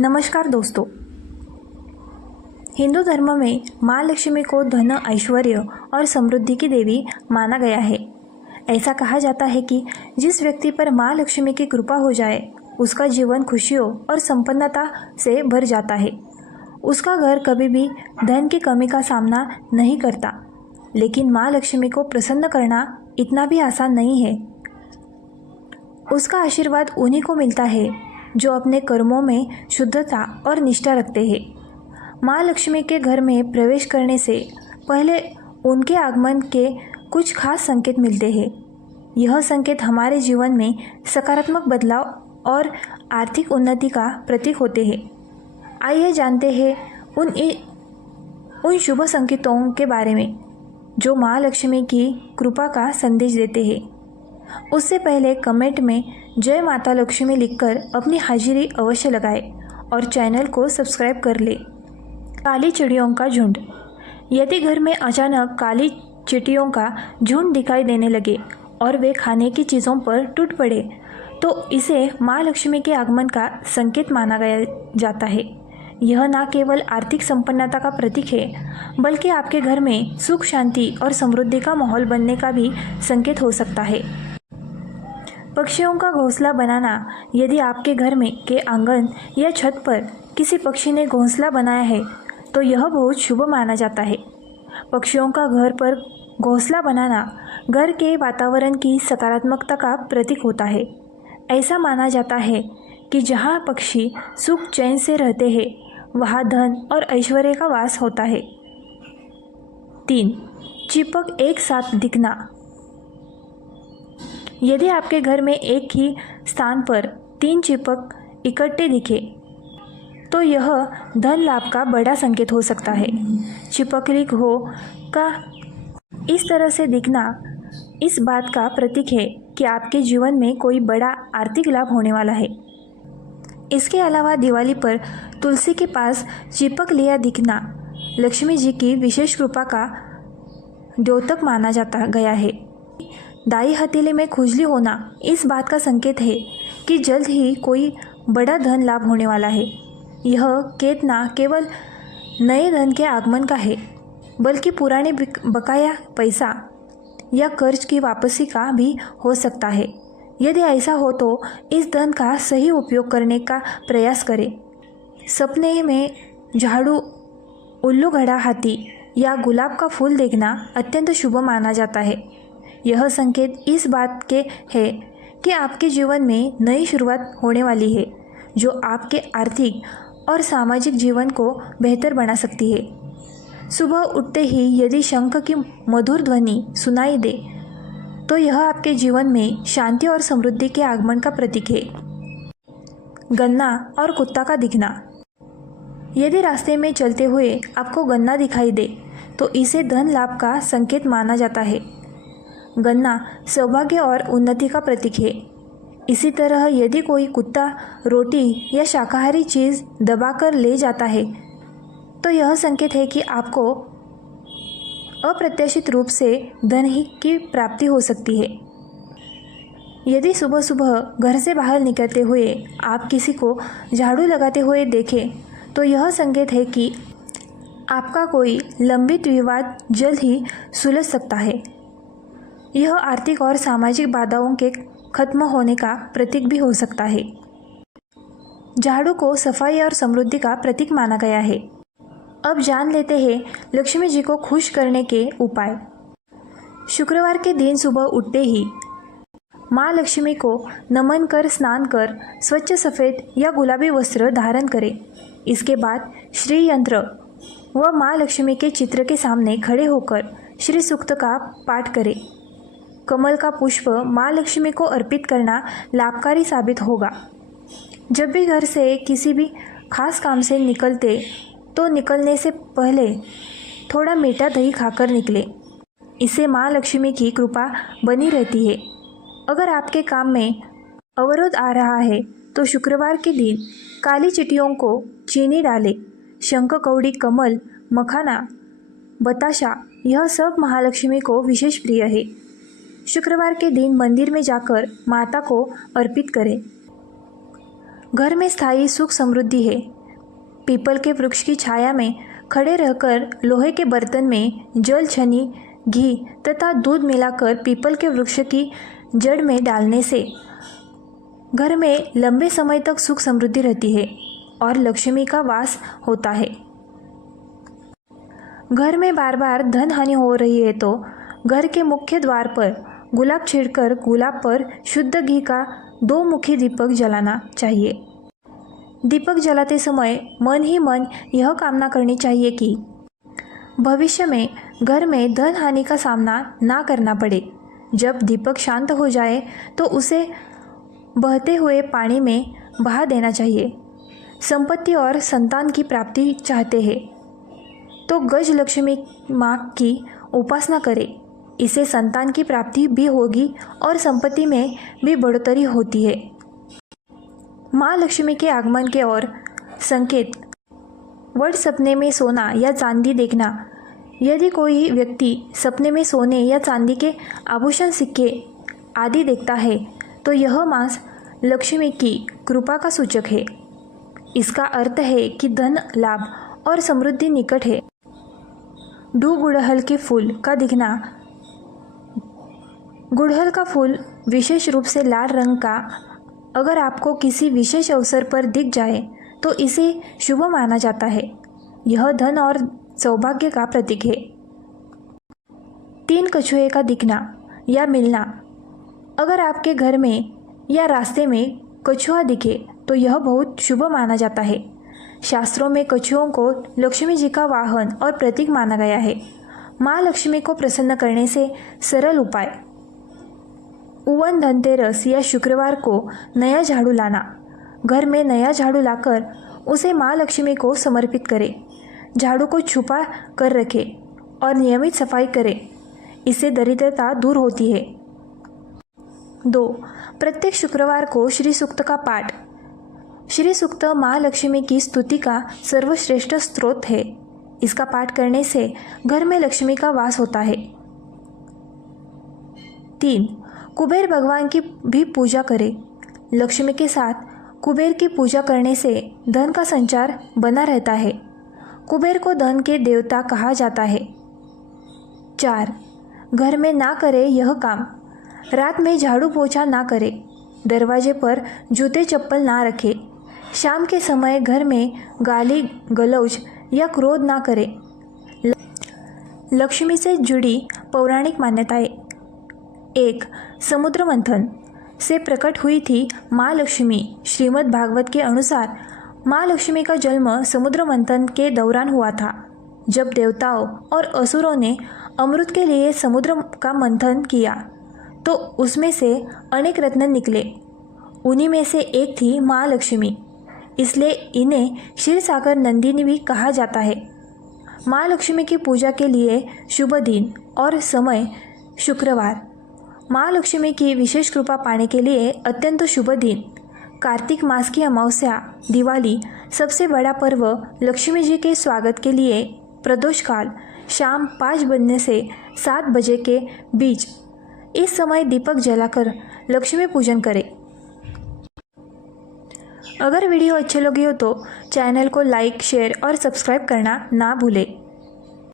नमस्कार दोस्तों। हिंदू धर्म में माँ लक्ष्मी को धन, ऐश्वर्य और समृद्धि की देवी माना गया है। ऐसा कहा जाता है कि जिस व्यक्ति पर माँ लक्ष्मी की कृपा हो जाए उसका जीवन खुशियों और संपन्नता से भर जाता है। उसका घर कभी भी धन की कमी का सामना नहीं करता। लेकिन माँ लक्ष्मी को प्रसन्न करना इतना भी आसान नहीं है। उसका आशीर्वाद उन्हीं को मिलता है जो अपने कर्मों में शुद्धता और निष्ठा रखते हैं। माँ लक्ष्मी के घर में प्रवेश करने से पहले उनके आगमन के कुछ खास संकेत मिलते हैं। यह संकेत हमारे जीवन में सकारात्मक बदलाव और आर्थिक उन्नति का प्रतीक होते हैं। आइए जानते हैं उन शुभ संकेतों के बारे में जो माँ लक्ष्मी की कृपा का संदेश देते हैं। उससे पहले कमेंट में जय माता लक्ष्मी लिखकर अपनी हाजिरी अवश्य लगाएं और चैनल को सब्सक्राइब कर लें। काली चिड़ियों का झुंड। यदि घर में अचानक काली चींटियों का झुंड दिखाई देने लगे और वे खाने की चीज़ों पर टूट पड़े तो इसे माँ लक्ष्मी के आगमन का संकेत माना गया जाता है। यह न केवल आर्थिक संपन्नता का प्रतीक है बल्कि आपके घर में सुख, शांति और समृद्धि का माहौल बनने का भी संकेत हो सकता है। पक्षियों का घोंसला बनाना। यदि आपके घर में के आंगन या छत पर किसी पक्षी ने घोंसला बनाया है तो यह बहुत शुभ माना जाता है। पक्षियों का घर पर घोंसला बनाना घर के वातावरण की सकारात्मकता का प्रतीक होता है। ऐसा माना जाता है कि जहाँ पक्षी सुख चैन से रहते हैं वहाँ धन और ऐश्वर्य का वास होता है। 3. चिपक एक साथ दिखना। यदि आपके घर में एक ही स्थान पर 3 चिपक इकट्ठे दिखे तो यह धन लाभ का बड़ा संकेत हो सकता है। चिपकली हो का इस तरह से दिखना इस बात का प्रतीक है कि आपके जीवन में कोई बड़ा आर्थिक लाभ होने वाला है। इसके अलावा दिवाली पर तुलसी के पास चिपक लिया दिखना लक्ष्मी जी की विशेष कृपा का द्योतक माना जाता गया है। दाई हथेली में खुजली होना इस बात का संकेत है कि जल्द ही कोई बड़ा धन लाभ होने वाला है। यह केत न केवल नए धन के आगमन का है बल्कि पुराने बकाया पैसा या कर्ज की वापसी का भी हो सकता है। यदि ऐसा हो तो इस धन का सही उपयोग करने का प्रयास करें। सपने में झाड़ू, उल्लू घड़ा हाथी या गुलाब का फूल देखना अत्यंत शुभ माना जाता है। यह संकेत इस बात के है कि आपके जीवन में नई शुरुआत होने वाली है जो आपके आर्थिक और सामाजिक जीवन को बेहतर बना सकती है। सुबह उठते ही यदि शंख की मधुर ध्वनि सुनाई दे तो यह आपके जीवन में शांति और समृद्धि के आगमन का प्रतीक है। गन्ना और कुत्ता का दिखना। यदि रास्ते में चलते हुए आपको गन्ना दिखाई दे तो इसे धन लाभ का संकेत माना जाता है। गन्ना सौभाग्य और उन्नति का प्रतीक है। इसी तरह यदि कोई कुत्ता रोटी या शाकाहारी चीज़ दबाकर ले जाता है तो यह संकेत है कि आपको अप्रत्याशित रूप से धन ही की प्राप्ति हो सकती है। यदि सुबह सुबह घर से बाहर निकलते हुए आप किसी को झाड़ू लगाते हुए देखें तो यह संकेत है कि आपका कोई लंबित विवाद जल्द ही सुलझ सकता है। यह आर्थिक और सामाजिक बाधाओं के खत्म होने का प्रतीक भी हो सकता है। झाड़ू को सफाई और समृद्धि का प्रतीक माना गया है। अब जान लेते हैं लक्ष्मी जी को खुश करने के उपाय। शुक्रवार के दिन सुबह उठते ही माँ लक्ष्मी को नमन कर स्नान कर स्वच्छ सफ़ेद या गुलाबी वस्त्र धारण करें। इसके बाद श्री यंत्र व माँ लक्ष्मी के चित्र के सामने खड़े होकर श्री सूक्त का पाठ करें। कमल का पुष्प माँ लक्ष्मी को अर्पित करना लाभकारी साबित होगा। जब भी घर से किसी भी खास काम से निकलते तो निकलने से पहले थोड़ा मीठा दही खाकर निकले। इससे माँ लक्ष्मी की कृपा बनी रहती है। अगर आपके काम में अवरोध आ रहा है तो शुक्रवार के दिन काली चींटियों को चीनी डालें। शंख, कौड़ी, कमल, मखाना, बताशा यह सब महालक्ष्मी को विशेष प्रिय है। शुक्रवार के दिन मंदिर में जाकर माता को अर्पित करें। घर में स्थायी सुख समृद्धि है। पीपल के वृक्ष की छाया में खड़े रहकर लोहे के बर्तन में जल, छन्नी, घी तथा दूध मिलाकर पीपल के वृक्ष की जड़ में डालने से घर में लंबे समय तक सुख समृद्धि रहती है और लक्ष्मी का वास होता है। घर में बार बार धन हानि हो रही है तो घर के मुख्य द्वार पर गुलाब छिड़कर गुलाब पर शुद्ध घी का 2 मुखी दीपक जलाना चाहिए। दीपक जलाते समय मन ही मन यह कामना करनी चाहिए कि भविष्य में घर में धन हानि का सामना ना करना पड़े। जब दीपक शांत हो जाए तो उसे बहते हुए पानी में बहा देना चाहिए। संपत्ति और संतान की प्राप्ति चाहते हैं तो गज लक्ष्मी माँ की उपासना करें। इससे संतान की प्राप्ति भी होगी और संपत्ति में भी बढ़ोतरी होती है। माँ लक्ष्मी के आगमन के और संकेत वट सपने में सोना या चांदी देखना। यदि कोई व्यक्ति सपने में सोने या चांदी के आभूषण, सिक्के आदि देखता है तो यह मास लक्ष्मी की कृपा का सूचक है। इसका अर्थ है कि धन लाभ और समृद्धि निकट है। गुड़हल के फूल का दिखना। गुड़हल का फूल विशेष रूप से लाल रंग का अगर आपको किसी विशेष अवसर पर दिख जाए तो इसे शुभ माना जाता है। यह धन और सौभाग्य का प्रतीक है। 3 कछुए का दिखना या मिलना। अगर आपके घर में या रास्ते में कछुआ दिखे तो यह बहुत शुभ माना जाता है। शास्त्रों में कछुओं को लक्ष्मी जी का वाहन और प्रतीक माना गया है। माँ लक्ष्मी को प्रसन्न करने से सरल उपाय: उवन धनतेरस या शुक्रवार को नया झाड़ू लाना। घर में नया झाड़ू लाकर उसे माँ लक्ष्मी को समर्पित करें। झाड़ू को छुपा कर रखें और नियमित सफाई करें। इससे दरिद्रता दूर होती है। 2. प्रत्येक शुक्रवार को श्री सूक्त का पाठ। श्री सूक्त माँ लक्ष्मी की स्तुति का सर्वश्रेष्ठ स्रोत है। इसका पाठ करने से घर में लक्ष्मी का वास होता है। 3. कुबेर भगवान की भी पूजा करें। लक्ष्मी के साथ कुबेर की पूजा करने से धन का संचार बना रहता है। कुबेर को धन के देवता कहा जाता है। 4. घर में ना करें यह काम। रात में झाड़ू पोछा ना करें। दरवाजे पर जूते चप्पल ना रखें। शाम के समय घर में गाली गलौज या क्रोध ना करें। लक्ष्मी से जुड़ी पौराणिक मान्यताएं। 1. समुद्र मंथन से प्रकट हुई थी माँ लक्ष्मी। श्रीमद् भागवत के अनुसार माँ लक्ष्मी का जन्म समुद्र मंथन के दौरान हुआ था, जब देवताओं और असुरों ने अमृत के लिए समुद्र का मंथन किया तो उसमें से अनेक रत्न निकले। उन्हीं में से एक थी माँ लक्ष्मी, इसलिए इन्हें क्षीरसागर नंदिनी भी कहा जाता है। माँ लक्ष्मी की पूजा के लिए शुभ दिन और समय शुक्रवार। माँ लक्ष्मी की विशेष कृपा पाने के लिए अत्यंत शुभ दिन कार्तिक मास की अमावस्या, दिवाली। सबसे बड़ा पर्व लक्ष्मी जी के स्वागत के लिए प्रदोष काल शाम 5 बजने से 7 बजे के बीच। इस समय दीपक जलाकर लक्ष्मी पूजन करें। अगर वीडियो अच्छे लगे हो तो चैनल को लाइक, शेयर और सब्सक्राइब करना ना भूलें।